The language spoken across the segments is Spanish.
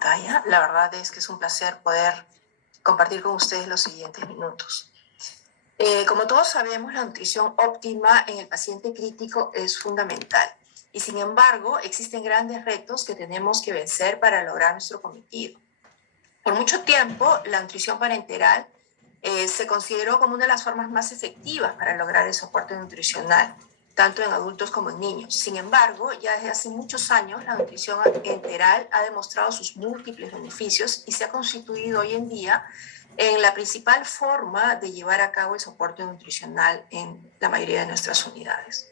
pantalla. La verdad es que es un placer poder compartir con ustedes los siguientes minutos. Como todos sabemos, la nutrición óptima en el paciente crítico es fundamental y, sin embargo, existen grandes retos que tenemos que vencer para lograr nuestro cometido. Por mucho tiempo, la nutrición parenteral se consideró como una de las formas más efectivas para lograr el soporte nutricional, tanto en adultos como en niños. Sin embargo, ya desde hace muchos años, la nutrición enteral ha demostrado sus múltiples beneficios y se ha constituido hoy en día en la principal forma de llevar a cabo el soporte nutricional en la mayoría de nuestras unidades.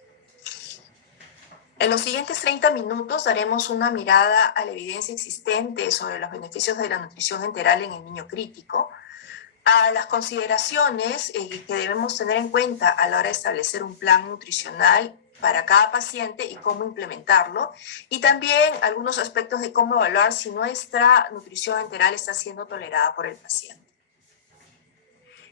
En los siguientes 30 minutos daremos una mirada a la evidencia existente sobre los beneficios de la nutrición enteral en el niño crítico, a las consideraciones que debemos tener en cuenta a la hora de establecer un plan nutricional para cada paciente y cómo implementarlo, y también algunos aspectos de cómo evaluar si nuestra nutrición enteral está siendo tolerada por el paciente.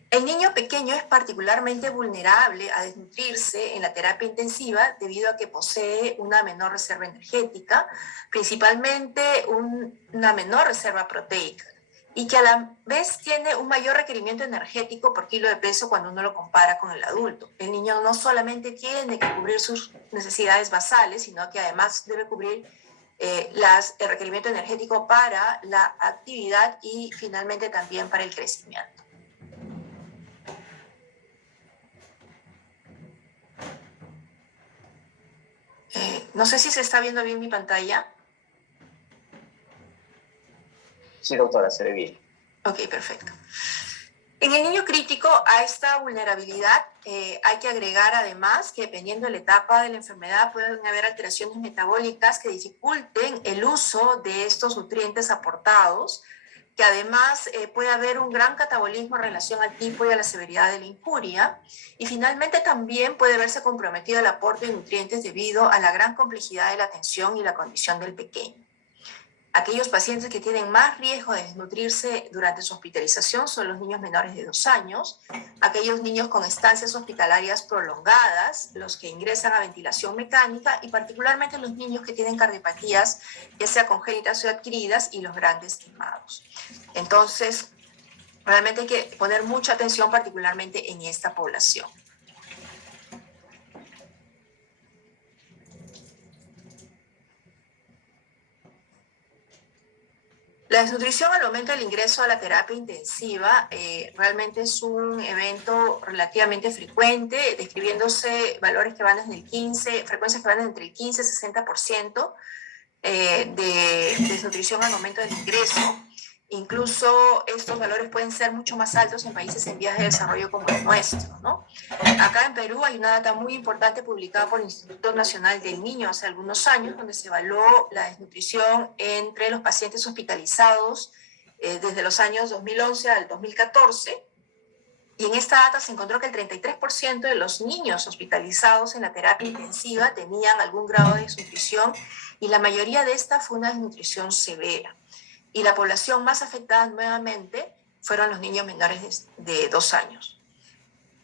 El niño pequeño es particularmente vulnerable a desnutrirse en la terapia intensiva debido a que posee una menor reserva energética, principalmente una menor reserva proteica, y que a la vez tiene un mayor requerimiento energético por kilo de peso cuando uno lo compara con el adulto. El niño no solamente tiene que cubrir sus necesidades basales, sino que además debe cubrir el requerimiento energético para la actividad y finalmente también para el crecimiento. No sé si se está viendo bien mi pantalla. Sí, doctora, se ve bien. Ok, perfecto. En el niño crítico, a esta vulnerabilidad hay que agregar además que dependiendo de la etapa de la enfermedad pueden haber alteraciones metabólicas que dificulten el uso de estos nutrientes aportados, que además puede haber un gran catabolismo en relación al tipo y a la severidad de la injuria, y finalmente también puede verse comprometido el aporte de nutrientes debido a la gran complejidad de la atención y la condición del pequeño. Aquellos pacientes que tienen más riesgo de desnutrirse durante su hospitalización son los niños menores de 2 años, aquellos niños con estancias hospitalarias prolongadas, los que ingresan a ventilación mecánica y particularmente los niños que tienen cardiopatías, ya sea congénitas o adquiridas, y los grandes quemados. Entonces, realmente hay que poner mucha atención particularmente en esta población. La desnutrición al momento del ingreso a la terapia intensiva realmente es un evento relativamente frecuente, describiéndose valores que van desde el 15, frecuencias que van entre el 15 y 60% de desnutrición al momento del ingreso. Incluso estos valores pueden ser mucho más altos en países en vías de desarrollo como el nuestro, ¿no? Acá en Perú hay una data muy importante publicada por el Instituto Nacional del Niño hace algunos años, donde se evaluó la desnutrición entre los pacientes hospitalizados desde los años 2011 al 2014. Y en esta data se encontró que el 33% de los niños hospitalizados en la terapia intensiva tenían algún grado de desnutrición, y la mayoría de esta fue una desnutrición severa. Y la población más afectada nuevamente fueron los niños menores de 2 años.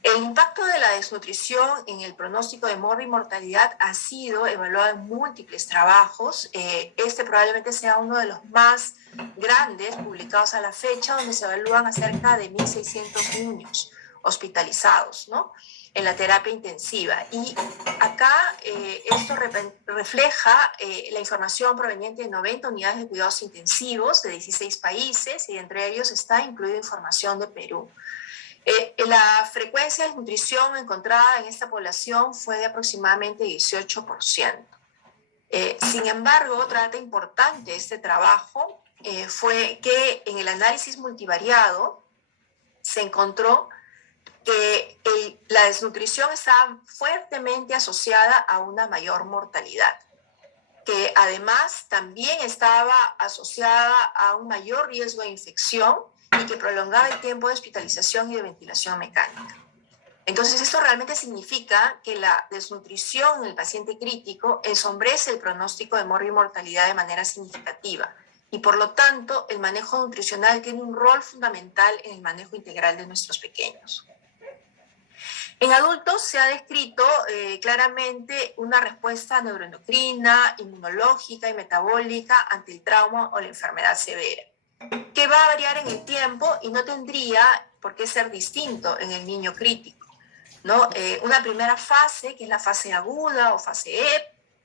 El impacto de la desnutrición en el pronóstico de mortalidad ha sido evaluado en múltiples trabajos. Este probablemente sea uno de los más grandes publicados a la fecha, donde se evalúan a cerca de 1.600 niños hospitalizados, ¿no?, en la terapia intensiva. Y acá esto refleja la información proveniente de 90 unidades de cuidados intensivos de 16 países, y entre ellos está incluida información de Perú. La frecuencia de desnutrición encontrada en esta población fue de aproximadamente 18%. Sin embargo, otra data importante de este trabajo fue que en el análisis multivariado se encontró que la desnutrición estaba fuertemente asociada a una mayor mortalidad, que además también estaba asociada a un mayor riesgo de infección y que prolongaba el tiempo de hospitalización y de ventilación mecánica. Entonces, esto realmente significa que la desnutrición en el paciente crítico ensombrece el pronóstico de mortalidad de manera significativa, y por lo tanto el manejo nutricional tiene un rol fundamental en el manejo integral de nuestros pequeños. En adultos se ha descrito claramente una respuesta neuroendocrina, inmunológica y metabólica ante el trauma o la enfermedad severa, que va a variar en el tiempo y no tendría por qué ser distinto en el niño crítico, ¿no? Una primera fase, que es la fase aguda o fase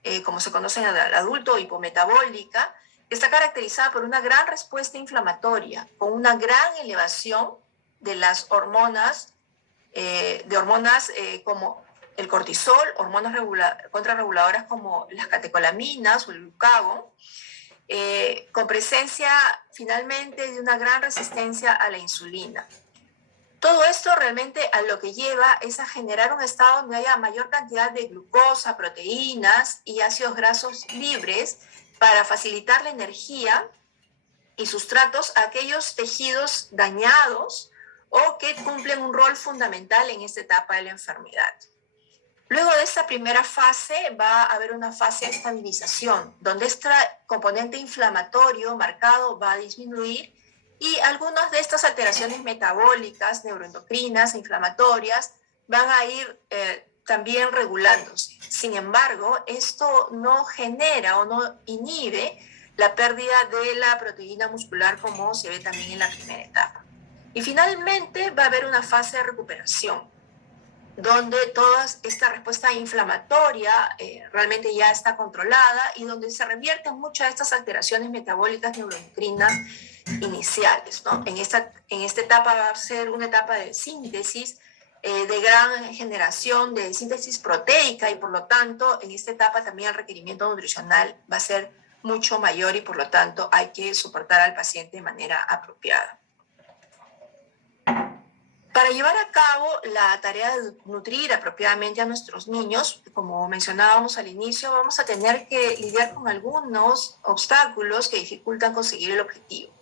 EP, como se conoce en el adulto, hipometabólica, que está caracterizada por una gran respuesta inflamatoria, con una gran elevación de las hormonas, como el cortisol, hormonas contrarreguladoras como las catecolaminas o el glucagón, con presencia finalmente de una gran resistencia a la insulina. Todo esto realmente a lo que lleva es a generar un estado donde haya mayor cantidad de glucosa, proteínas y ácidos grasos libres para facilitar la energía y sustratos a aquellos tejidos dañados o que cumplen un rol fundamental en esta etapa de la enfermedad. Luego de esta primera fase va a haber una fase de estabilización, donde este componente inflamatorio marcado va a disminuir y algunas de estas alteraciones metabólicas, neuroendocrinas e inflamatorias van a ir también regulándose. Sin embargo, esto no genera o no inhibe la pérdida de la proteína muscular como se ve también en la primera etapa. Y finalmente va a haber una fase de recuperación, donde toda esta respuesta inflamatoria realmente ya está controlada y donde se revierten muchas de estas alteraciones metabólicas neuroendocrinas iniciales, ¿no? En esta etapa va a ser una etapa de síntesis, de gran generación de síntesis proteica y por lo tanto en esta etapa también el requerimiento nutricional va a ser mucho mayor y por lo tanto hay que soportar al paciente de manera apropiada. Para llevar a cabo la tarea de nutrir apropiadamente a nuestros niños, como mencionábamos al inicio, vamos a tener que lidiar con algunos obstáculos que dificultan conseguir el objetivo.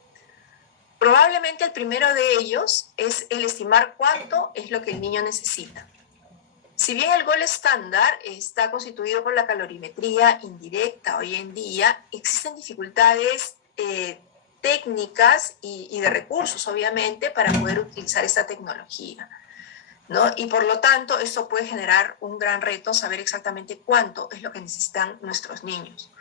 Probablemente el primero de ellos es el estimar cuánto es lo que el niño necesita. Si bien el gol estándar está constituido por la calorimetría indirecta hoy en día, existen dificultades técnicas y de recursos, obviamente, para poder utilizar esta tecnología, ¿no? Y por lo tanto, esto puede generar un gran reto, saber exactamente cuánto es lo que necesitan nuestros niños.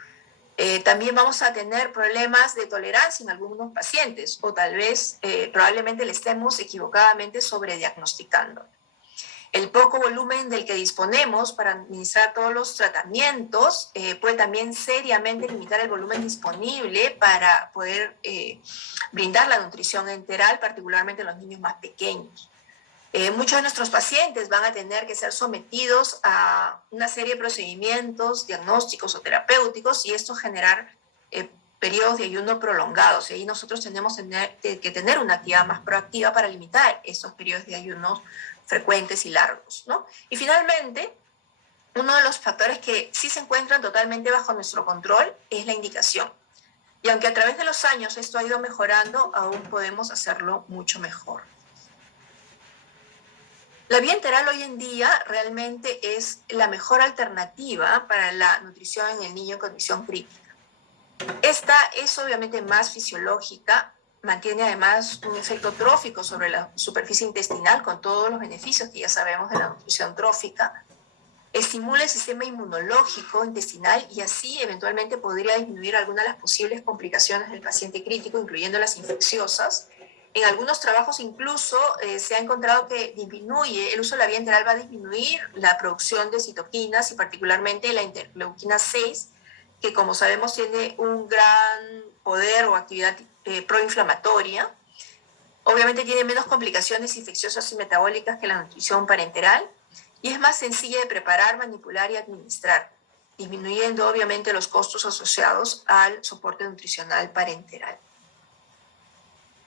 También vamos a tener problemas de tolerancia en algunos pacientes, o tal vez probablemente le estemos equivocadamente sobrediagnosticando. El poco volumen del que disponemos para administrar todos los tratamientos puede también seriamente limitar el volumen disponible para poder brindar la nutrición enteral, particularmente en los niños más pequeños. Muchos de nuestros pacientes van a tener que ser sometidos a una serie de procedimientos diagnósticos o terapéuticos y esto generar periodos de ayuno prolongados. Y ahí nosotros tenemos que tener una actividad más proactiva para limitar esos periodos de ayunos frecuentes y largos, ¿no? Y finalmente, uno de los factores que sí se encuentran totalmente bajo nuestro control es la indicación. Y aunque a través de los años esto ha ido mejorando, aún podemos hacerlo mucho mejor. La vía enteral hoy en día realmente es la mejor alternativa para la nutrición en el niño en condición crítica. Esta es obviamente más fisiológica, mantiene además un efecto trófico sobre la superficie intestinal con todos los beneficios que ya sabemos de la nutrición trófica, estimula el sistema inmunológico intestinal y así eventualmente podría disminuir algunas de las posibles complicaciones del paciente crítico, incluyendo las infecciosas. En algunos trabajos incluso se ha encontrado que disminuye, el uso de la vía enteral va a disminuir la producción de citoquinas y particularmente la interleuquina 6, que como sabemos tiene un gran poder o actividad proinflamatoria. Obviamente tiene menos complicaciones infecciosas y metabólicas que la nutrición parenteral y es más sencilla de preparar, manipular y administrar, disminuyendo obviamente los costos asociados al soporte nutricional parenteral.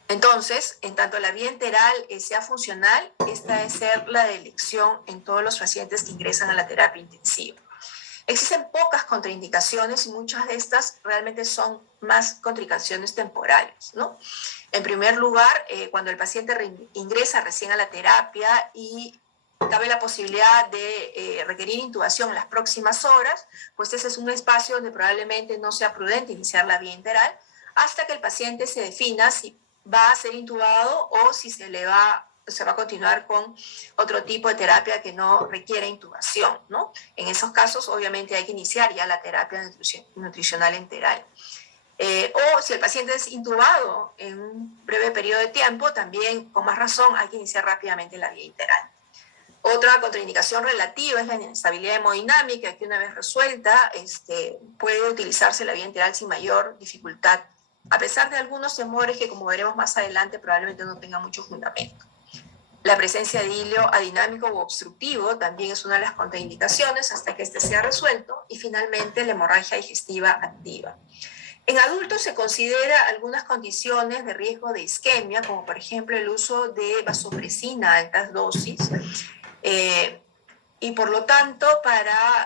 Entonces, en tanto la vía enteral sea funcional, esta debe ser la de elección en todos los pacientes que ingresan a la terapia intensiva. Existen pocas contraindicaciones y muchas de estas realmente son más contraindicaciones temporales, ¿no? En primer lugar, cuando el paciente ingresa recién a la terapia y cabe la posibilidad de requerir intubación en las próximas horas, pues ese es un espacio donde probablemente no sea prudente iniciar la vía enteral hasta que el paciente se defina si va a ser intubado o si se le va se va a continuar con otro tipo de terapia que no requiere intubación, ¿no? En esos casos, obviamente, hay que iniciar ya la terapia nutricional enteral. O si el paciente es intubado en un breve periodo de tiempo, también con más razón hay que iniciar rápidamente la vía enteral. Otra contraindicación relativa es la inestabilidad hemodinámica, que una vez resuelta puede utilizarse la vía enteral sin mayor dificultad, a pesar de algunos temores que, como veremos más adelante, probablemente no tengan mucho fundamento. La presencia de hilo adinámico u obstructivo también es una de las contraindicaciones hasta que este sea resuelto. Y finalmente, la hemorragia digestiva activa. En adultos se considera algunas condiciones de riesgo de isquemia, como por ejemplo el uso de vasopresina a altas dosis, y por lo tanto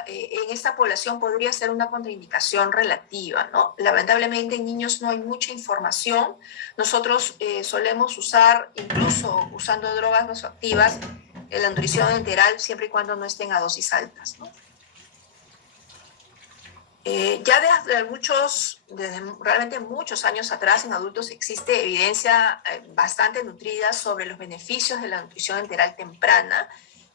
en esta población podría ser una contraindicación relativa, ¿no? Lamentablemente en niños no hay mucha información. Nosotros solemos usar, incluso usando drogas vasoactivas, la nutrición enteral siempre y cuando no estén a dosis altas, ¿no? Ya desde realmente muchos años atrás en adultos existe evidencia bastante nutrida sobre los beneficios de la nutrición enteral temprana,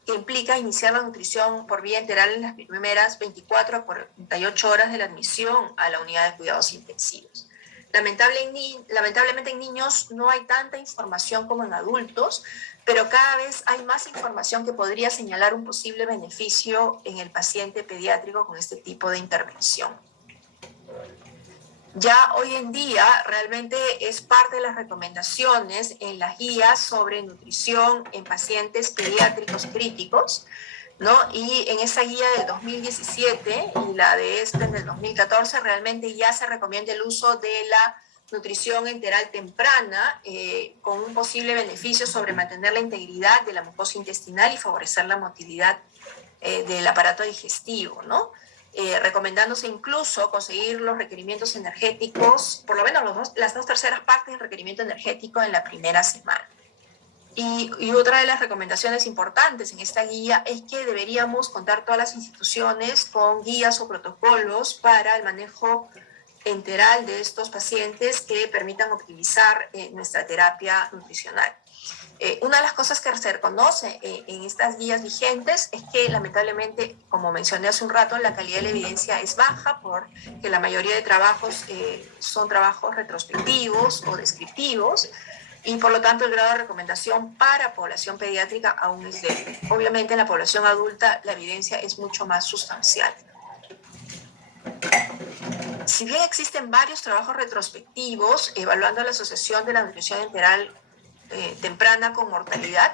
que implica iniciar la nutrición por vía enteral en las primeras 24 a 48 horas de la admisión a la unidad de cuidados intensivos. Lamentablemente en niños no hay tanta información como en adultos, pero cada vez hay más información que podría señalar un posible beneficio en el paciente pediátrico con este tipo de intervención. Ya hoy en día realmente es parte de las recomendaciones en las guías sobre nutrición en pacientes pediátricos críticos, ¿no? Y en esa guía del 2017 y la de del 2014 realmente ya se recomienda el uso de la nutrición enteral temprana con un posible beneficio sobre mantener la integridad de la mucosa intestinal y favorecer la motilidad del aparato digestivo, ¿no? Recomendándose incluso conseguir los requerimientos energéticos, por lo menos las 2/3 partes del requerimiento energético en la primera semana. Y otra de las recomendaciones importantes en esta guía es que deberíamos contar todas las instituciones con guías o protocolos para el manejo enteral de estos pacientes que permitan optimizar nuestra terapia nutricional. Una de las cosas que se reconoce en estas guías vigentes es que lamentablemente, como mencioné hace un rato, la calidad de la evidencia es baja porque la mayoría de trabajos son trabajos retrospectivos o descriptivos y por lo tanto el grado de recomendación para población pediátrica aún es débil. Obviamente en la población adulta la evidencia es mucho más sustancial. Si bien existen varios trabajos retrospectivos evaluando la asociación de la nutrición enteral temprana con mortalidad,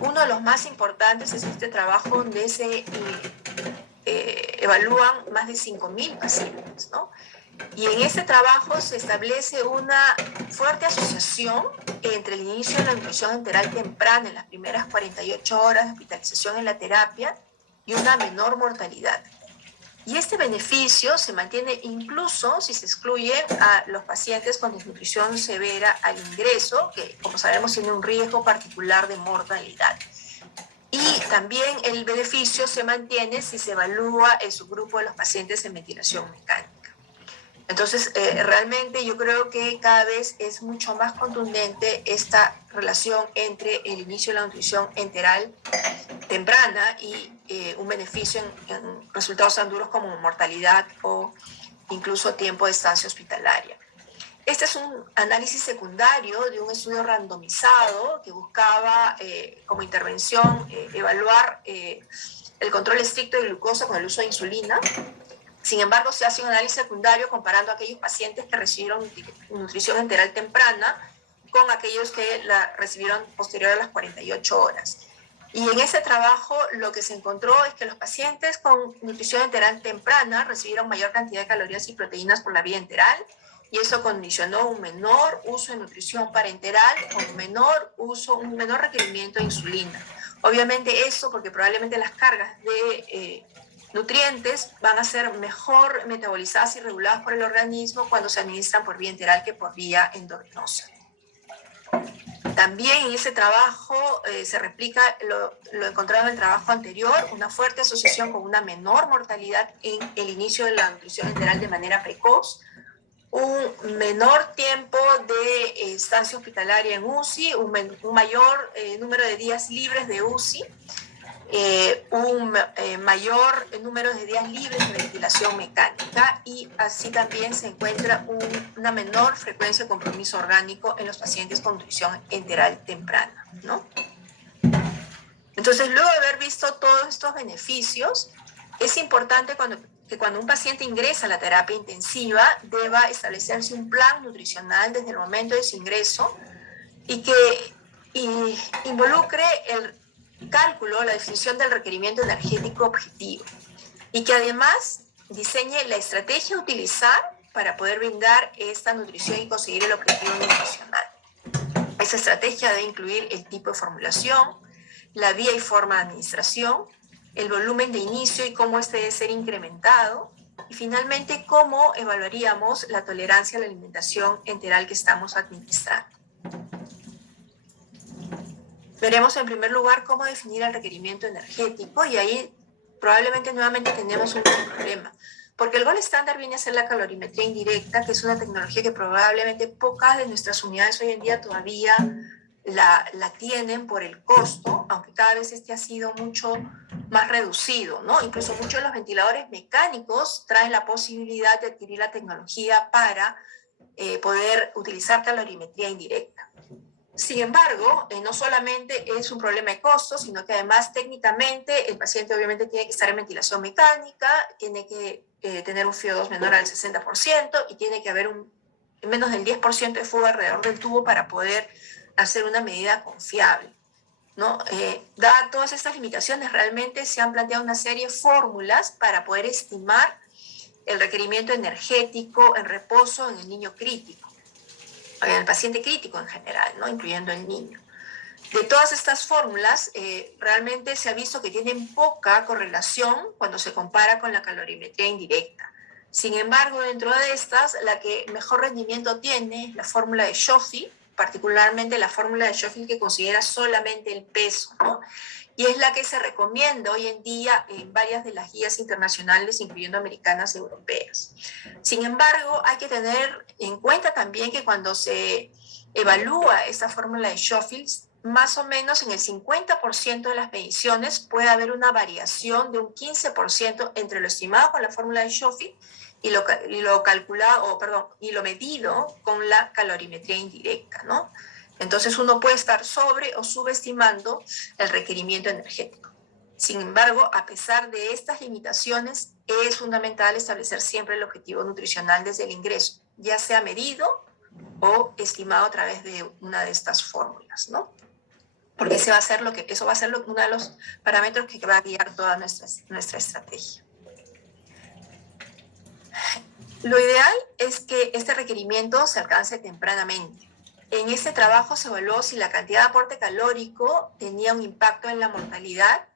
uno de los más importantes es este trabajo donde se evalúan más de 5.000 pacientes, ¿no? Y en este trabajo se establece una fuerte asociación entre el inicio de la nutrición enteral temprana en las primeras 48 horas de hospitalización en la terapia y una menor mortalidad. Y este beneficio se mantiene incluso si se excluyen a los pacientes con desnutrición severa al ingreso, que como sabemos tiene un riesgo particular de mortalidad. Y también el beneficio se mantiene si se evalúa el subgrupo de los pacientes en ventilación mecánica. Entonces, realmente yo creo que cada vez es mucho más contundente esta relación entre el inicio de la nutrición enteral temprana y un beneficio en resultados tan duros como mortalidad o incluso tiempo de estancia hospitalaria. Este es un análisis secundario de un estudio randomizado que buscaba como intervención evaluar el control estricto de glucosa con el uso de insulina. Sin embargo, se hace un análisis secundario comparando a aquellos pacientes que recibieron nutrición enteral temprana con aquellos que la recibieron posterior a las 48 horas. Y en ese trabajo lo que se encontró es que los pacientes con nutrición enteral temprana recibieron mayor cantidad de calorías y proteínas por la vía enteral, y eso condicionó un menor uso de nutrición parenteral con un menor requerimiento de insulina. Obviamente eso porque probablemente las cargas de nutrientes van a ser mejor metabolizadas y reguladas por el organismo cuando se administran por vía enteral que por vía endovenosa. También en ese trabajo se replica lo encontrado en el trabajo anterior, una fuerte asociación con una menor mortalidad en el inicio de la nutrición enteral de manera precoz, un menor tiempo de estancia hospitalaria en UCI, un mayor número de días libres de UCI, un mayor número de días libres de ventilación mecánica y así también se encuentra una menor frecuencia de compromiso orgánico en los pacientes con nutrición enteral temprana, ¿no? Entonces, luego de haber visto todos estos beneficios, es importante que cuando un paciente ingresa a la terapia intensiva deba establecerse un plan nutricional desde el momento de su ingreso y que involucre el cálculo, la definición del requerimiento energético objetivo y que además diseñe la estrategia a utilizar para poder brindar esta nutrición y conseguir el objetivo nutricional. Esa estrategia debe incluir el tipo de formulación, la vía y forma de administración, el volumen de inicio y cómo este debe ser incrementado, y finalmente cómo evaluaríamos la tolerancia a la alimentación enteral que estamos administrando. Veremos en primer lugar cómo definir el requerimiento energético y ahí probablemente nuevamente tenemos un problema, porque el gold estándar viene a ser la calorimetría indirecta, que es una tecnología que probablemente pocas de nuestras unidades hoy en día todavía la tienen por el costo, aunque cada vez este ha sido mucho más reducido, ¿no? Incluso muchos de los ventiladores mecánicos traen la posibilidad de adquirir la tecnología para poder utilizar calorimetría indirecta. Sin embargo, no solamente es un problema de costo, sino que además técnicamente el paciente obviamente tiene que estar en ventilación mecánica, tiene que tener un FiO2 menor al 60% y tiene que haber menos del 10% de fuga alrededor del tubo para poder hacer una medida confiable, ¿no? Dadas todas estas limitaciones, realmente se han planteado una serie de fórmulas para poder estimar el requerimiento energético en reposo en el niño crítico, en el paciente crítico en general, ¿no? Incluyendo el niño. De todas estas fórmulas, realmente se ha visto que tienen poca correlación cuando se compara con la calorimetría indirecta. Sin embargo, dentro de estas, la que mejor rendimiento tiene es la fórmula de Schofield, particularmente la fórmula de Schofield que considera solamente el peso, ¿no? Y es la que se recomienda hoy en día en varias de las guías internacionales, incluyendo americanas y europeas. Sin embargo, hay que tener en cuenta también que cuando se evalúa esta fórmula de Schofield, más o menos en el 50% de las mediciones puede haber una variación de un 15% entre lo estimado con la fórmula de Schofield y lo calculado, y lo medido con la calorimetría indirecta, ¿no? Entonces uno puede estar sobre o subestimando el requerimiento energético. Sin embargo, a pesar de estas limitaciones, es fundamental establecer siempre el objetivo nutricional desde el ingreso, ya sea medido o estimado a través de una de estas fórmulas, ¿no? Porque eso va a ser uno de los parámetros que va a guiar toda nuestra estrategia. Lo ideal es que este requerimiento se alcance tempranamente. En este trabajo se evaluó si la cantidad de aporte calórico tenía un impacto en la mortalidad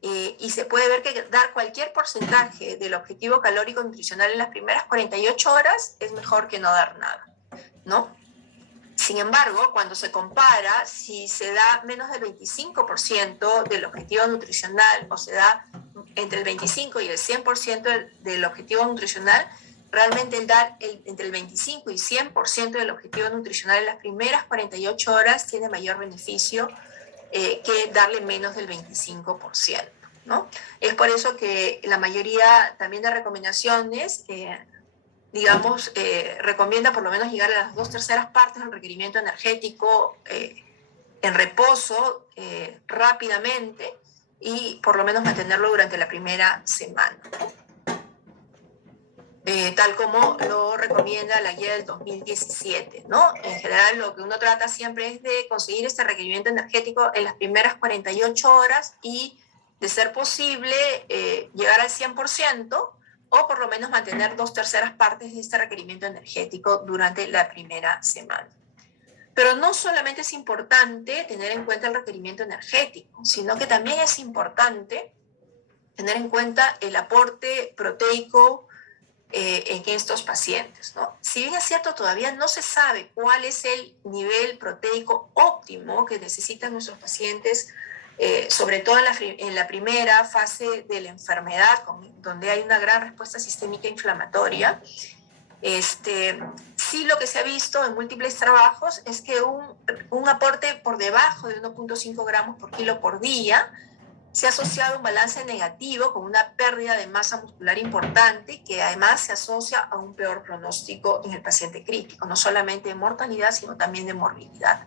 y se puede ver que dar cualquier porcentaje del objetivo calórico nutricional en las primeras 48 horas es mejor que no dar nada, ¿no? Sin embargo, cuando se compara, si se da menos del 25% del objetivo nutricional o se da entre el 25 y el 100% del objetivo nutricional, realmente el dar entre el 25 y 100% del objetivo nutricional en las primeras 48 horas tiene mayor beneficio que darle menos del 25%, ¿no? Es por eso que la mayoría también de recomendaciones recomienda por lo menos llegar a las 2/3 partes del requerimiento energético en reposo rápidamente y por lo menos mantenerlo durante la primera semana, tal como lo recomienda la guía del 2017, ¿no? En general, lo que uno trata siempre es de conseguir este requerimiento energético en las primeras 48 horas y, de ser posible, llegar al 100%, o por lo menos mantener 2/3 partes de este requerimiento energético durante la primera semana. Pero no solamente es importante tener en cuenta el requerimiento energético, sino que también es importante tener en cuenta el aporte proteico en estos pacientes, ¿no? Si bien es cierto, todavía no se sabe cuál es el nivel proteico óptimo que necesitan nuestros pacientes, sobre todo en la primera fase de la enfermedad, donde hay una gran respuesta sistémica inflamatoria. Sí, lo que se ha visto en múltiples trabajos es que un aporte por debajo de 1.5 gramos por kilo por día se ha asociado a un balance negativo con una pérdida de masa muscular importante que además se asocia a un peor pronóstico en el paciente crítico, no solamente de mortalidad, sino también de morbilidad.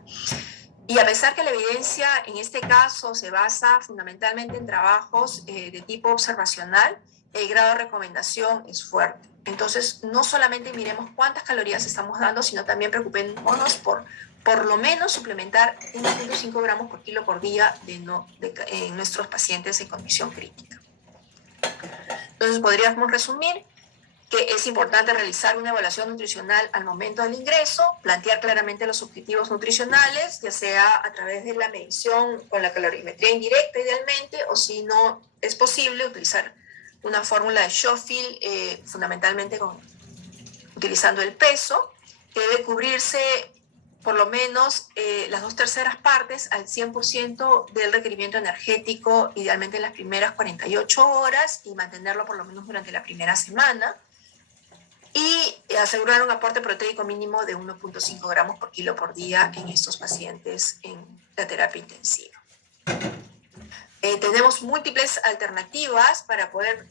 Y a pesar que la evidencia en este caso se basa fundamentalmente en trabajos de tipo observacional, el grado de recomendación es fuerte. Entonces, no solamente miremos cuántas calorías estamos dando, sino también preocupémonos por lo menos suplementar 1.5 gramos por kilo por día en nuestros pacientes en condición crítica. Entonces, podríamos resumir que es importante realizar una evaluación nutricional al momento del ingreso, plantear claramente los objetivos nutricionales, ya sea a través de la medición con la calorimetría indirecta idealmente, o si no es posible, utilizar una fórmula de Schofield, fundamentalmente utilizando el peso, que debe cubrirse por lo menos las 2/3 partes al 100% del requerimiento energético, idealmente en las primeras 48 horas, y mantenerlo por lo menos durante la primera semana, y asegurar un aporte proteico mínimo de 1.5 gramos por kilo por día en estos pacientes en la terapia intensiva. Tenemos múltiples alternativas para poder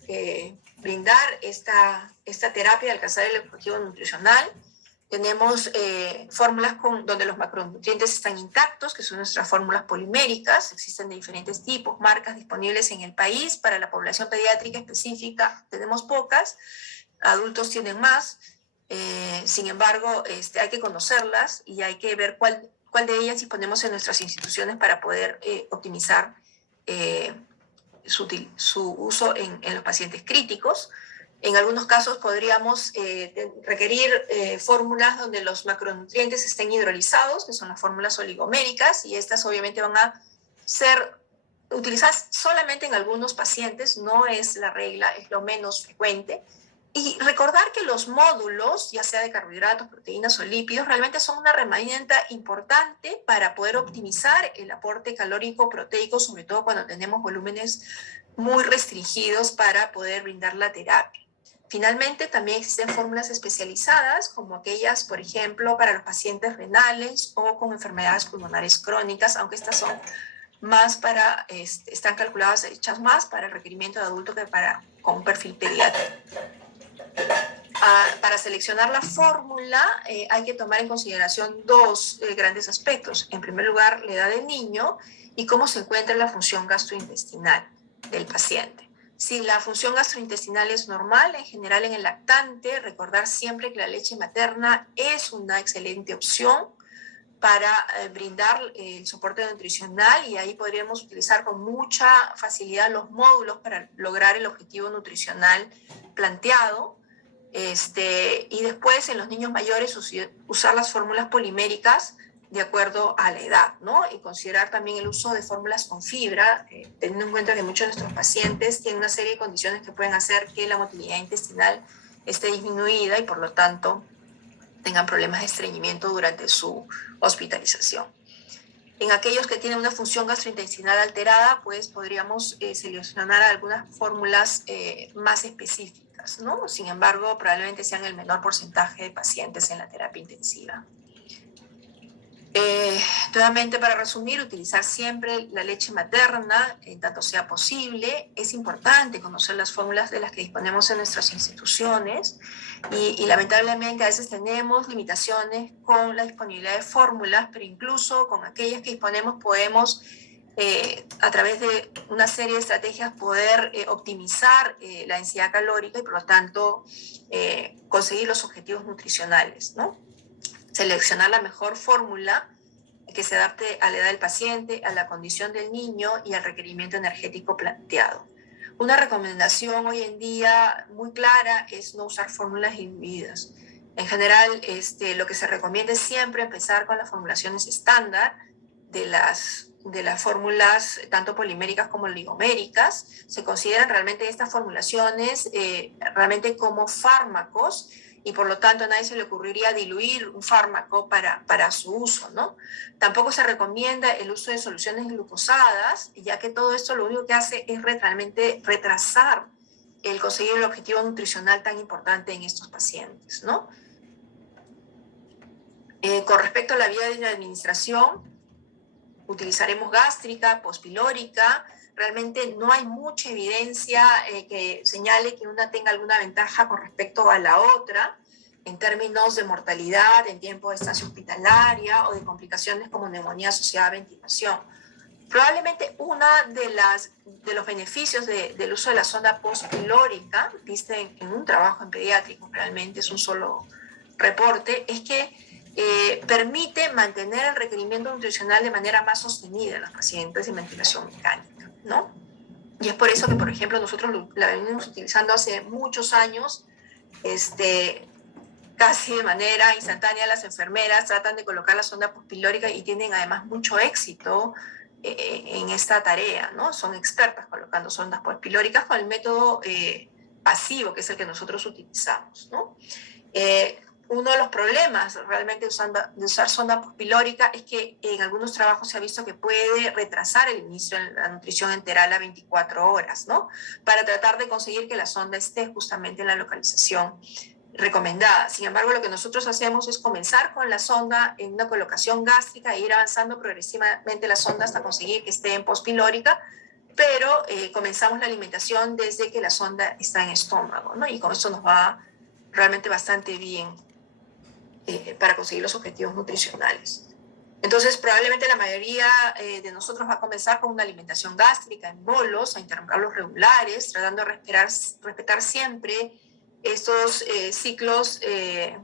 brindar esta terapia y alcanzar el objetivo nutricional. Tenemos fórmulas donde los macronutrientes están intactos, que son nuestras fórmulas poliméricas. Existen de diferentes tipos, marcas disponibles en el país. Para la población pediátrica específica tenemos pocas, adultos tienen más. Sin embargo, hay que conocerlas y hay que ver cuál de ellas disponemos en nuestras instituciones para poder optimizar su uso en los pacientes críticos. En algunos casos podríamos requerir fórmulas donde los macronutrientes estén hidrolizados, que son las fórmulas oligoméricas, y estas obviamente van a ser utilizadas solamente en algunos pacientes, no es la regla, es lo menos frecuente. Y recordar que los módulos, ya sea de carbohidratos, proteínas o lípidos, realmente son una herramienta importante para poder optimizar el aporte calórico proteico, sobre todo cuando tenemos volúmenes muy restringidos para poder brindar la terapia. Finalmente, también existen fórmulas especializadas, como aquellas, por ejemplo, para los pacientes renales o con enfermedades pulmonares crónicas, aunque estas son más están calculadas, hechas más para el requerimiento de adulto que con un perfil pediátrico. Para seleccionar la fórmula hay que tomar en consideración dos grandes aspectos. En primer lugar, la edad del niño y cómo se encuentra la función gastrointestinal del paciente. Si la función gastrointestinal es normal, en general en el lactante, recordar siempre que la leche materna es una excelente opción para brindar el soporte nutricional, y ahí podríamos utilizar con mucha facilidad los módulos para lograr el objetivo nutricional planteado. Y después en los niños mayores usar las fórmulas poliméricas de acuerdo a la edad, ¿no? Y considerar también el uso de fórmulas con fibra, teniendo en cuenta que muchos de nuestros pacientes tienen una serie de condiciones que pueden hacer que la motilidad intestinal esté disminuida y por lo tanto tengan problemas de estreñimiento durante su hospitalización. En aquellos que tienen una función gastrointestinal alterada, pues podríamos seleccionar algunas fórmulas más específicas, ¿no? Sin embargo, probablemente sean el menor porcentaje de pacientes en la terapia intensiva. Nuevamente, para resumir, utilizar siempre la leche materna en tanto sea posible. Es importante conocer las fórmulas de las que disponemos en nuestras instituciones y lamentablemente a veces tenemos limitaciones con la disponibilidad de fórmulas, pero incluso con aquellas que disponemos podemos a través de una serie de estrategias poder optimizar la densidad calórica y por lo tanto conseguir los objetivos nutricionales, ¿no? Seleccionar la mejor fórmula que se adapte a la edad del paciente, a la condición del niño y al requerimiento energético planteado. Una recomendación hoy en día muy clara es no usar fórmulas diluidas. En general, lo que se recomienda es siempre empezar con las formulaciones estándar de las fórmulas tanto poliméricas como oligoméricas. Se consideran realmente estas formulaciones realmente como fármacos, y por lo tanto a nadie se le ocurriría diluir un fármaco para su uso, ¿no? Tampoco se recomienda el uso de soluciones glucosadas, ya que todo esto lo único que hace es realmente retrasar el conseguir el objetivo nutricional tan importante en estos pacientes, ¿no? Con respecto a la vía de administración, utilizaremos gástrica, pospilórica. Realmente no hay mucha evidencia que señale que una tenga alguna ventaja con respecto a la otra en términos de mortalidad, en tiempo de estancia hospitalaria o de complicaciones como neumonía asociada a ventilación. Probablemente una de los beneficios del uso de la sonda pospilórica, viste en un trabajo en pediátrico, realmente es un solo reporte, es que permite mantener el requerimiento nutricional de manera más sostenida en los pacientes de ventilación mecánica, ¿no? Y es por eso que, por ejemplo, nosotros la venimos utilizando hace muchos años, casi de manera instantánea. Las enfermeras tratan de colocar la sonda pospilórica y tienen además mucho éxito en esta tarea, ¿no? Son expertas colocando sondas pospilóricas con el método pasivo, que es el que nosotros utilizamos, ¿no? Uno de los problemas realmente de usar sonda pospilórica es que en algunos trabajos se ha visto que puede retrasar el inicio de la nutrición enteral a 24 horas, ¿no? Para tratar de conseguir que la sonda esté justamente en la localización recomendada. Sin embargo, lo que nosotros hacemos es comenzar con la sonda en una colocación gástrica e ir avanzando progresivamente la sonda hasta conseguir que esté en pospilórica, pero comenzamos la alimentación desde que la sonda está en estómago, ¿no? Y con esto nos va realmente bastante bien para conseguir los objetivos nutricionales. Entonces, probablemente la mayoría de nosotros va a comenzar con una alimentación gástrica en bolos, a intervalos regulares, tratando de respetar siempre estos ciclos de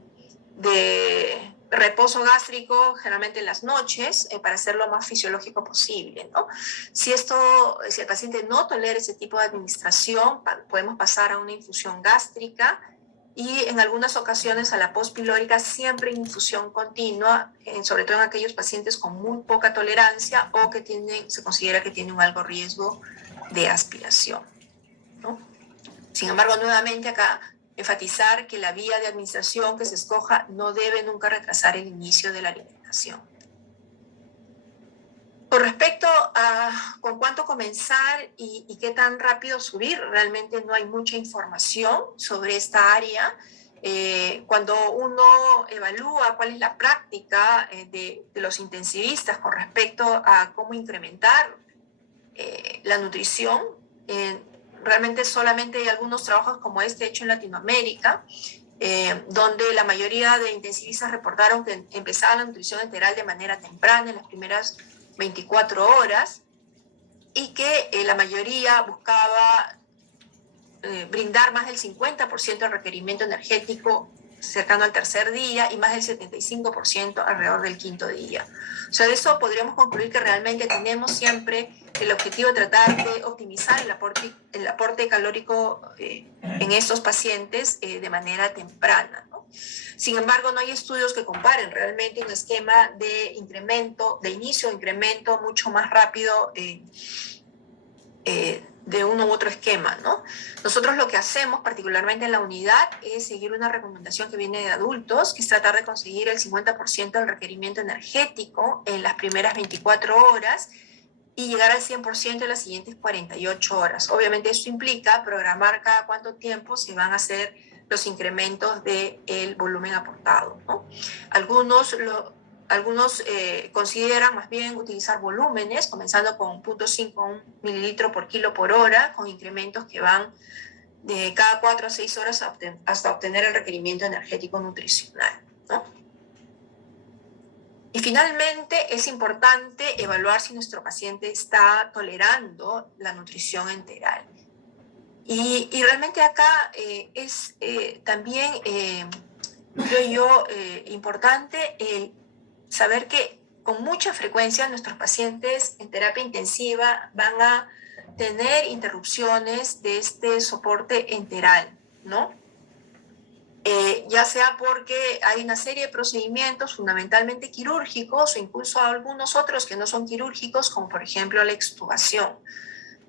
reposo gástrico, generalmente en las noches, para hacerlo lo más fisiológico posible, ¿no? Si el paciente no tolera ese tipo de administración, podemos pasar a una infusión gástrica y en algunas ocasiones a la pospilórica, siempre en infusión continua, sobre todo en aquellos pacientes con muy poca tolerancia o que se considera que tienen un alto riesgo de aspiración, ¿no? Sin embargo, nuevamente acá enfatizar que la vía de administración que se escoja no debe nunca retrasar el inicio de la alimentación. Con respecto a con cuánto comenzar y qué tan rápido subir, realmente no hay mucha información sobre esta área. Cuando uno evalúa cuál es la práctica de los intensivistas con respecto a cómo incrementar la nutrición, realmente solamente hay algunos trabajos como este hecho en Latinoamérica, donde la mayoría de intensivistas reportaron que empezaba la nutrición enteral de manera temprana, en las primeras 24 horas, y que la mayoría buscaba brindar más del 50% del requerimiento energético cercano al tercer día y más del 75% alrededor del quinto día. O sea, de eso podríamos concluir que realmente tenemos siempre el objetivo de tratar de optimizar el aporte calórico en estos pacientes de manera temprana, ¿no? Sin embargo, no hay estudios que comparen realmente un esquema de incremento, de inicio de incremento mucho más rápido de uno u otro esquema, ¿no? Nosotros lo que hacemos, particularmente en la unidad, es seguir una recomendación que viene de adultos, que es tratar de conseguir el 50% del requerimiento energético en las primeras 24 horas y llegar al 100% en las siguientes 48 horas. Obviamente esto implica programar cada cuánto tiempo se van a hacer los incrementos del volumen aportado, ¿no? Algunos consideran más bien utilizar volúmenes, comenzando con 0.5 a 1 mililitro por kilo por hora, con incrementos que van de cada 4 a 6 horas hasta obtener el requerimiento energético nutricional, ¿no? Y finalmente es importante evaluar si nuestro paciente está tolerando la nutrición enteral. Y realmente acá es también, creo yo, importante el saber que con mucha frecuencia nuestros pacientes en terapia intensiva van a tener interrupciones de este soporte enteral, ¿no? Ya sea porque hay una serie de procedimientos fundamentalmente quirúrgicos o incluso algunos otros que no son quirúrgicos, como por ejemplo la extubación,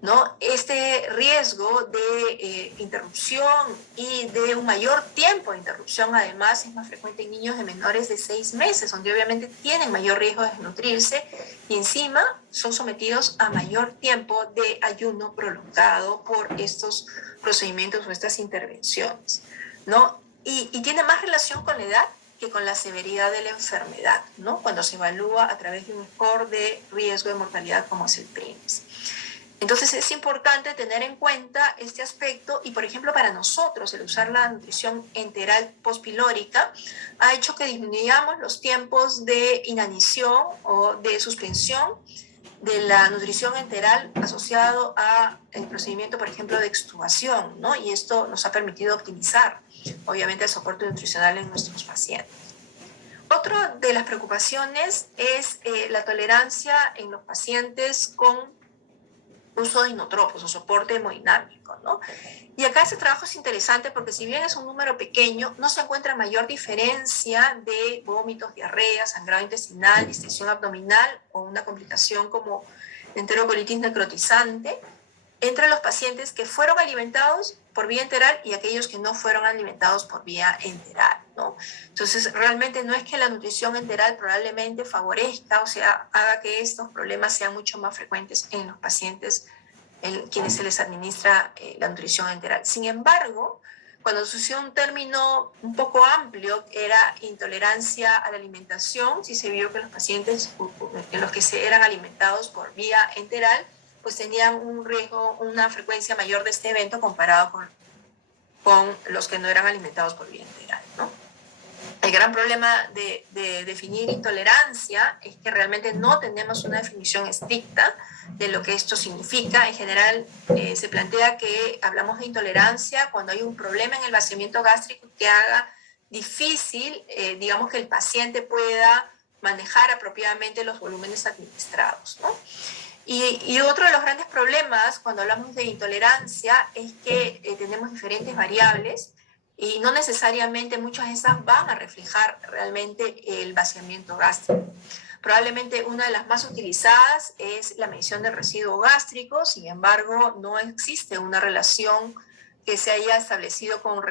¿no? Este riesgo de interrupción y de un mayor tiempo de interrupción, además, es más frecuente en niños de menores de 6 meses, donde obviamente tienen mayor riesgo de desnutrirse y encima son sometidos a mayor tiempo de ayuno prolongado por estos procedimientos o estas intervenciones, ¿no? Y tiene más relación con la edad, que con la severidad de la enfermedad, ¿no? Cuando se evalúa a través de un score de riesgo de mortalidad como es el PRIMS. Entonces es importante tener en cuenta este aspecto y, por ejemplo, para nosotros el usar la nutrición enteral pospilórica ha hecho que disminuyamos los tiempos de inanición o de suspensión de la nutrición enteral asociado a el procedimiento, por ejemplo, de extubación, ¿no? Y esto nos ha permitido optimizar, obviamente, el soporte nutricional en nuestros pacientes. Otra de las preocupaciones es la tolerancia en los pacientes con uso de inotropos o soporte hemodinámico, ¿no? Y acá este trabajo es interesante porque si bien es un número pequeño, no se encuentra mayor diferencia de vómitos, diarrea, sangrado intestinal, distensión abdominal o una complicación como enterocolitis necrotizante entre los pacientes que fueron alimentados por vía enteral y aquellos que no fueron alimentados por vía enteral, ¿no? Entonces, realmente no es que la nutrición enteral probablemente favorezca, o sea, haga que estos problemas sean mucho más frecuentes en los pacientes en quienes se les administra la nutrición enteral. Sin embargo, cuando se usó un término un poco amplio, que era intolerancia a la alimentación, sí se vio que los pacientes en los que se eran alimentados por vía enteral pues tenían un riesgo, una frecuencia mayor de este evento comparado con los que no eran alimentados por vía enteral, ¿no? El gran problema de definir intolerancia es que realmente no tenemos una definición estricta de lo que esto significa. En general, se plantea que hablamos de intolerancia cuando hay un problema en el vaciamiento gástrico que haga difícil, digamos, que el paciente pueda manejar apropiadamente los volúmenes administrados, ¿no? Y otro de los grandes problemas cuando hablamos de intolerancia es que tenemos diferentes variables y no necesariamente muchas de esas van a reflejar realmente el vaciamiento gástrico. Probablemente una de las más utilizadas es la medición del residuo gástrico, sin embargo, no existe una relación que se haya establecido con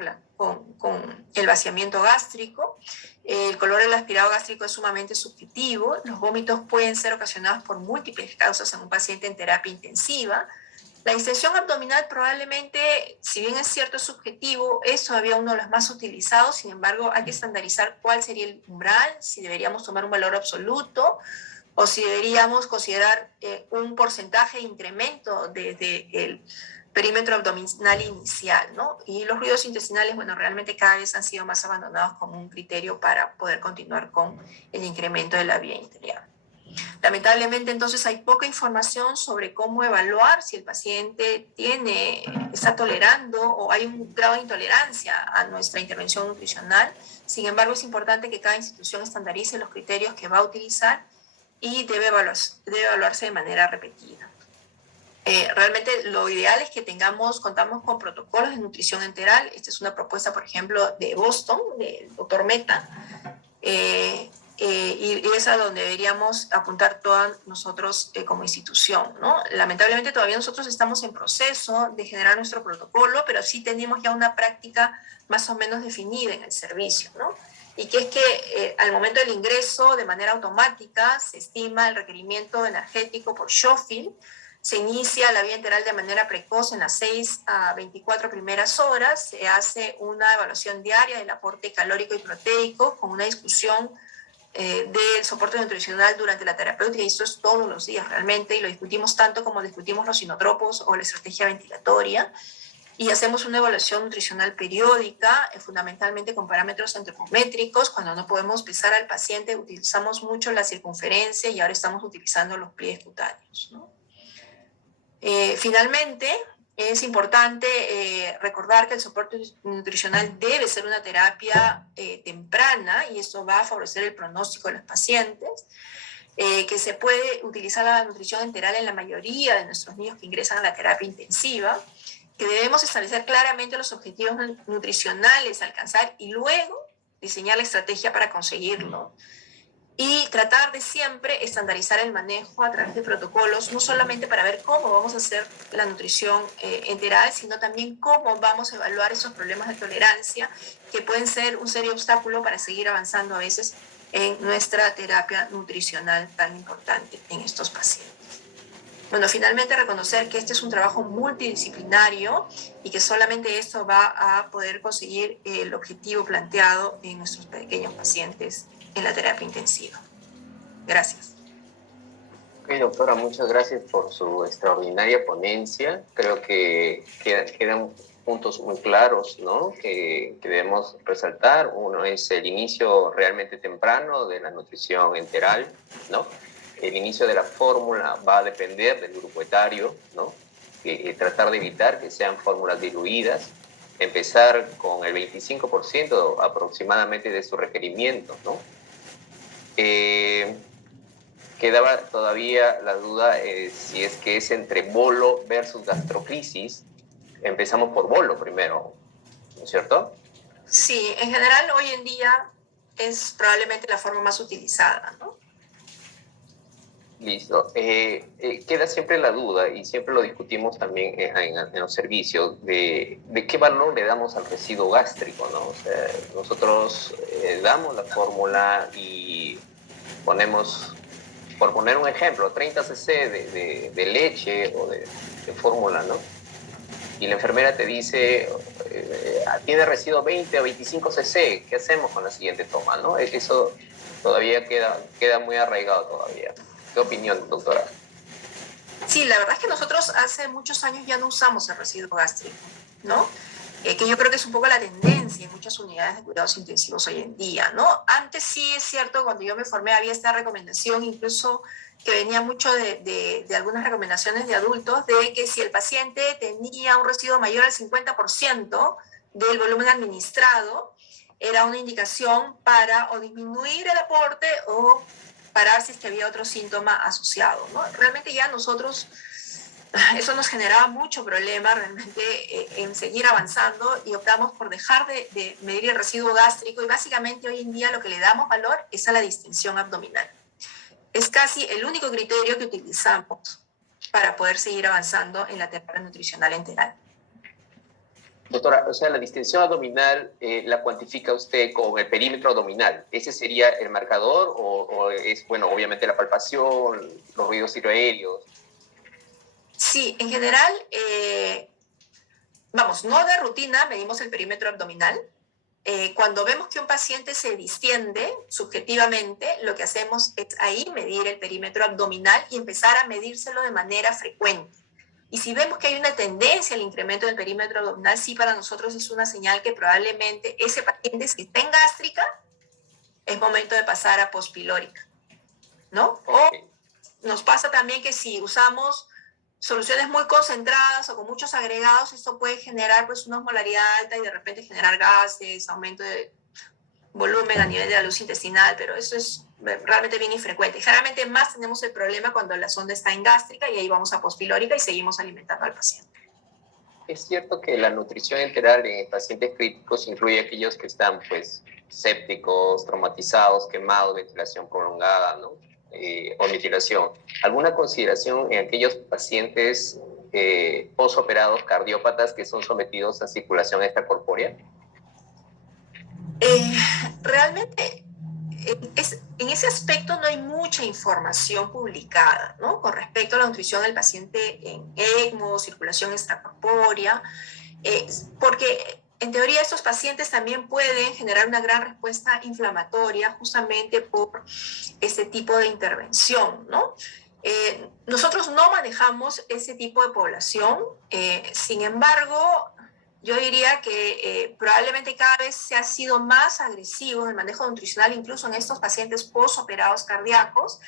el vaciamiento gástrico. El color del aspirado gástrico es sumamente subjetivo. Los vómitos pueden ser ocasionados por múltiples causas en un paciente en terapia intensiva. La distensión abdominal probablemente, si bien es cierto, es subjetivo, es todavía uno de los más utilizados. Sin embargo, hay que estandarizar cuál sería el umbral, si deberíamos tomar un valor absoluto o si deberíamos considerar un porcentaje de incremento desde el perímetro abdominal inicial, ¿no? Y los ruidos intestinales, bueno, realmente cada vez han sido más abandonados como un criterio para poder continuar con el incremento de la vía interior. Lamentablemente, entonces, hay poca información sobre cómo evaluar si el paciente está tolerando o hay un grado de intolerancia a nuestra intervención nutricional. Sin embargo, es importante que cada institución estandarice los criterios que va a utilizar y debe evaluarse de manera repetida. Realmente lo ideal es que contamos con protocolos de nutrición enteral. Esta es una propuesta, por ejemplo, de Boston, del doctor Mehta, y es a donde deberíamos apuntar todos nosotros como institución, ¿no? Lamentablemente todavía nosotros estamos en proceso de generar nuestro protocolo, pero sí tenemos ya una práctica más o menos definida en el servicio, ¿no? Y que es que al momento del ingreso, de manera automática, se estima el requerimiento energético por Schofield. Se inicia la vía enteral de manera precoz en las 6 a 24 primeras horas. Se hace una evaluación diaria del aporte calórico y proteico con una discusión del soporte nutricional durante la terapéutica, y esto es todos los días realmente, y lo discutimos tanto como discutimos los inotropos o la estrategia ventilatoria. Y hacemos una evaluación nutricional periódica, fundamentalmente con parámetros antropométricos. Cuando no podemos pesar al paciente, utilizamos mucho la circunferencia y ahora estamos utilizando los pliegues cutáneos, ¿no? Finalmente, es importante recordar que el soporte nutricional debe ser una terapia temprana y esto va a favorecer el pronóstico de los pacientes, que se puede utilizar la nutrición enteral en la mayoría de nuestros niños que ingresan a la terapia intensiva, que debemos establecer claramente los objetivos nutricionales a alcanzar y luego diseñar la estrategia para conseguirlo. Y tratar de siempre estandarizar el manejo a través de protocolos, no solamente para ver cómo vamos a hacer la nutrición enteral, sino también cómo vamos a evaluar esos problemas de tolerancia que pueden ser un serio obstáculo para seguir avanzando a veces en nuestra terapia nutricional tan importante en estos pacientes. Bueno, finalmente reconocer que este es un trabajo multidisciplinario y que solamente esto va a poder conseguir el objetivo planteado en nuestros pequeños pacientes en la terapia intensiva. Gracias. Ok, doctora, muchas gracias por su extraordinaria ponencia. Creo que quedan puntos muy claros, ¿no? Que debemos resaltar. Uno es el inicio realmente temprano de la nutrición enteral, ¿no? El inicio de la fórmula va a depender del grupo etario, ¿no? Tratar de evitar que sean fórmulas diluidas, empezar con el 25% aproximadamente de su requerimiento, ¿no? Quedaba todavía la duda si es que es entre bolo versus gastrocrisis. Empezamos por bolo primero, ¿no es cierto? Sí, en general hoy en día es probablemente la forma más utilizada, ¿no? Listo. Queda siempre la duda, y siempre lo discutimos también en los servicios, de qué valor le damos al residuo gástrico, ¿no? O sea, nosotros damos la fórmula y ponemos, por poner un ejemplo, 30 cc de leche o de fórmula, ¿no? Y la enfermera te dice, tiene residuo 20 o 25 cc, ¿qué hacemos con la siguiente toma, no? Eso todavía queda muy arraigado todavía. ¿Qué opinión, doctora? Sí, la verdad es que nosotros hace muchos años ya no usamos el residuo gástrico, ¿no? Que yo creo que es un poco la tendencia en muchas unidades de cuidados intensivos hoy en día, ¿no? Antes sí es cierto, cuando yo me formé había esta recomendación, incluso que venía mucho de algunas recomendaciones de adultos, de que si el paciente tenía un residuo mayor al 50% del volumen administrado, era una indicación para o disminuir el aporte o parar si es que había otro síntoma asociado, ¿no? Realmente ya nosotros, eso nos generaba mucho problema realmente en seguir avanzando y optamos por dejar de medir el residuo gástrico, y básicamente hoy en día lo que le damos valor es a la distensión abdominal. Es casi el único criterio que utilizamos para poder seguir avanzando en la terapia nutricional enteral. Doctora, o sea, la distensión abdominal la cuantifica usted con el perímetro abdominal. ¿Ese sería el marcador o es, bueno, obviamente la palpación, los ruidos tiroaéreos? Sí, en general, vamos, no de rutina medimos el perímetro abdominal. Cuando vemos que un paciente se distiende subjetivamente, lo que hacemos es ahí medir el perímetro abdominal y empezar a medírselo de manera frecuente. Y si vemos que hay una tendencia al incremento del perímetro abdominal, sí, para nosotros es una señal que probablemente ese paciente, si está en gástrica, es momento de pasar a pospilórica, ¿no? O nos pasa también que si usamos soluciones muy concentradas o con muchos agregados, esto puede generar pues una osmolaridad alta y de repente generar gases, aumento de volumen a nivel de la luz intestinal, pero eso es realmente bien infrecuente. Generalmente más tenemos el problema cuando la sonda está en gástrica y ahí vamos a pospilórica y seguimos alimentando al paciente. Es cierto que la nutrición enteral en pacientes críticos incluye aquellos que están, pues, sépticos, traumatizados, quemados, ventilación prolongada, ¿no? O mutilación. ¿Alguna consideración en aquellos pacientes posoperados cardiópatas que son sometidos a circulación extracorpórea? Realmente en ese aspecto no hay mucha información publicada, ¿no? Con respecto a la nutrición del paciente en ECMO, circulación extracorpórea, porque en teoría estos pacientes también pueden generar una gran respuesta inflamatoria justamente por este tipo de intervención, ¿no? Nosotros no manejamos ese tipo de población, sin embargo, yo diría que probablemente cada vez se ha sido más agresivo en el manejo nutricional, incluso en estos pacientes posoperados cardíacos,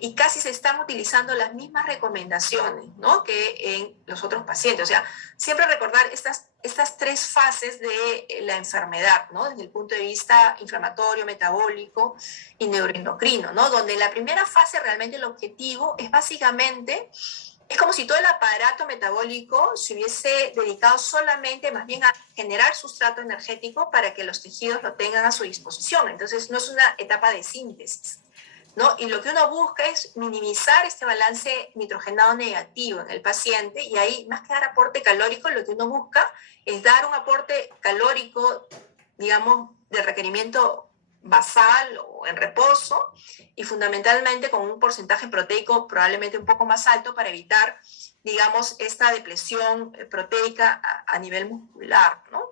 y casi se están utilizando las mismas recomendaciones, ¿no?, que en los otros pacientes. O sea, siempre recordar estas tres fases de la enfermedad, ¿no?, desde el punto de vista inflamatorio, metabólico y neuroendocrino, ¿no?, donde en la primera fase realmente el objetivo es básicamente, es como si todo el aparato metabólico se hubiese dedicado solamente más bien a generar sustrato energético para que los tejidos lo tengan a su disposición. Entonces no es una etapa de síntesis, ¿no? Y lo que uno busca es minimizar este balance nitrogenado negativo en el paciente, y ahí, más que dar aporte calórico, lo que uno busca es dar un aporte calórico, digamos, de requerimiento basal o en reposo, y fundamentalmente con un porcentaje proteico probablemente un poco más alto para evitar, digamos, esta depresión proteica a nivel muscular, ¿no?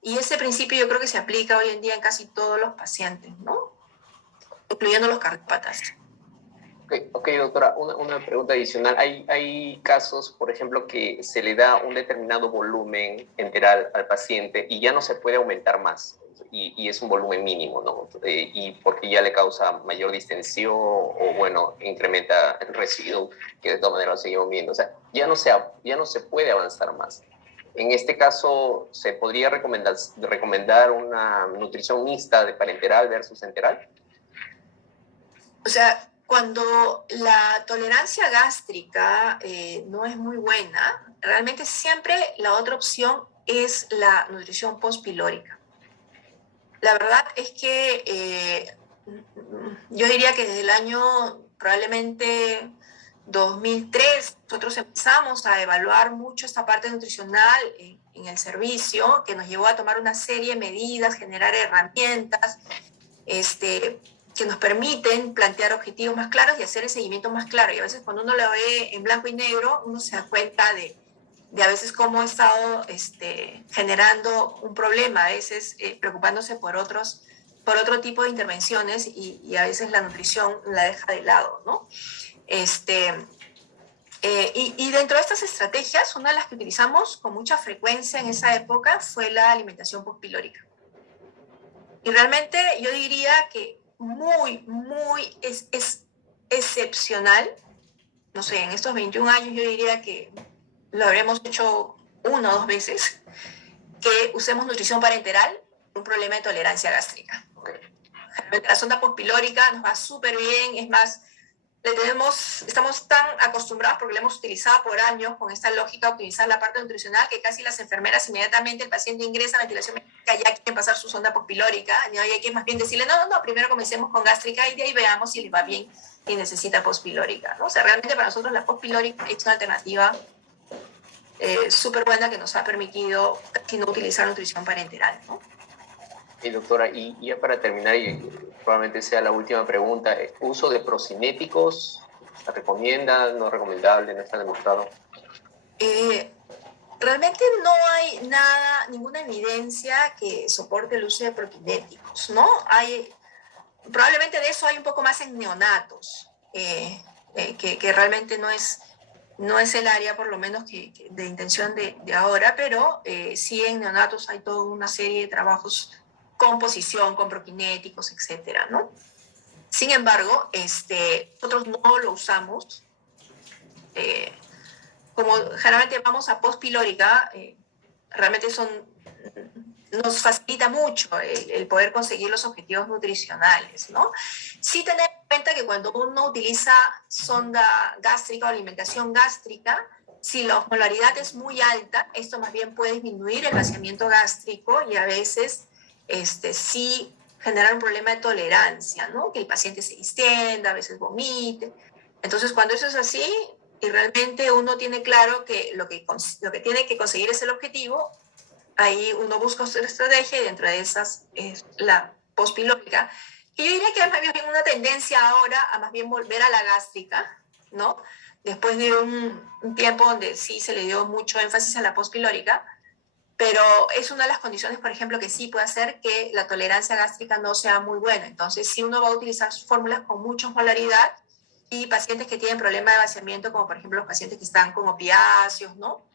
Y ese principio yo creo que se aplica hoy en día en casi todos los pacientes, ¿no? Incluyendo los cardiópatas. Ok, doctora, una pregunta adicional. Hay casos, por ejemplo, que se le da un determinado volumen enteral al paciente y ya no se puede aumentar más, y es un volumen mínimo, ¿no? Y porque ya le causa mayor distensión o, bueno, incrementa el residuo, que de todas maneras lo seguimos viendo. O sea, ya no se puede avanzar más. En este caso, ¿se podría recomendar una nutrición mixta de parenteral versus enteral? O sea, cuando la tolerancia gástrica no es muy buena, realmente siempre la otra opción es la nutrición postpilórica. La verdad es que yo diría que desde el año probablemente 2003 nosotros empezamos a evaluar mucho esta parte nutricional en el servicio, que nos llevó a tomar una serie de medidas, generar herramientas, que nos permiten plantear objetivos más claros y hacer el seguimiento más claro. Y a veces cuando uno lo ve en blanco y negro, uno se da cuenta de a veces cómo ha estado generando un problema, a veces preocupándose por otro tipo de intervenciones y a veces la nutrición la deja de lado, ¿no? Y dentro de estas estrategias, una de las que utilizamos con mucha frecuencia en esa época fue la alimentación postpilórica. Y realmente yo diría que muy es excepcional. No sé, en estos 21 años yo diría que lo habremos hecho 1 o 2 veces, que usemos nutrición parenteral por un problema de tolerancia gástrica. La sonda postpilórica nos va súper bien, es más, estamos tan acostumbrados porque la hemos utilizado por años con esta lógica de optimizar la parte nutricional que casi las enfermeras inmediatamente el paciente ingresa a ventilación mecánica ya quieren pasar su sonda postpilórica, y hay que más bien decirle no, primero comencemos con gástrica y de ahí veamos si le va bien y necesita postpilórica, ¿no? O sea, realmente para nosotros la postpilórica es una alternativa súper buena que nos ha permitido casi no utilizar nutrición parenteral, ¿no? Y doctora, y ya para terminar, y probablemente sea la última pregunta, ¿uso de procinéticos se recomienda, no recomendable, no está demostrado? Realmente no hay ninguna evidencia que soporte el uso de prokinéticos, ¿no? Probablemente de eso hay un poco más en neonatos, que realmente no es el área, por lo menos, de intención de ahora, pero sí en neonatos hay toda una serie de trabajos con posición, con prokinéticos, etcétera, ¿no? Sin embargo, nosotros no lo usamos. Como generalmente vamos a postpilórica, realmente nos facilita mucho el poder conseguir los objetivos nutricionales, ¿no? Sí tener en cuenta que cuando uno utiliza sonda gástrica o alimentación gástrica, si la osmolaridad es muy alta, esto más bien puede disminuir el vaciamiento gástrico y a veces sí generar un problema de tolerancia, ¿no? Que el paciente se distienda, a veces vomite. Entonces, cuando eso es así y realmente uno tiene claro que lo que tiene que conseguir es el objetivo, ahí uno busca otra estrategia y dentro de esas es la postpilórica, que yo diría que es más bien una tendencia ahora a más bien volver a la gástrica, ¿no? Después de un tiempo donde sí se le dio mucho énfasis a la postpilórica, pero es una de las condiciones, por ejemplo, que sí puede hacer que la tolerancia gástrica no sea muy buena. Entonces, si uno va a utilizar fórmulas con mucha osmolaridad y pacientes que tienen problema de vaciamiento, como por ejemplo los pacientes que están con opiáceos, ¿no?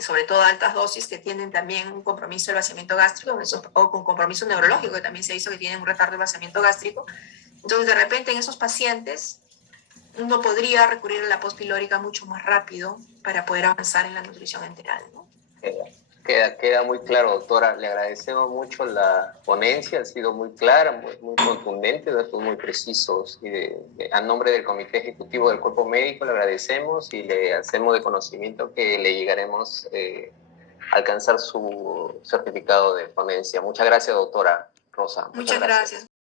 Sobre todo altas dosis que tienen también un compromiso del vaciamiento gástrico o con compromiso neurológico, que también se ha visto que tienen un retardo de vaciamiento gástrico. Entonces, de repente, en esos pacientes, uno podría recurrir a la postpilórica mucho más rápido para poder avanzar en la nutrición enteral, ¿no? Queda muy claro, doctora. Le agradecemos mucho la ponencia, ha sido muy clara, muy contundente, datos muy precisos. A nombre del Comité Ejecutivo del Cuerpo Médico le agradecemos y le hacemos de conocimiento que le llegaremos a alcanzar su certificado de ponencia. Muchas gracias, doctora Rosa. Muchas gracias.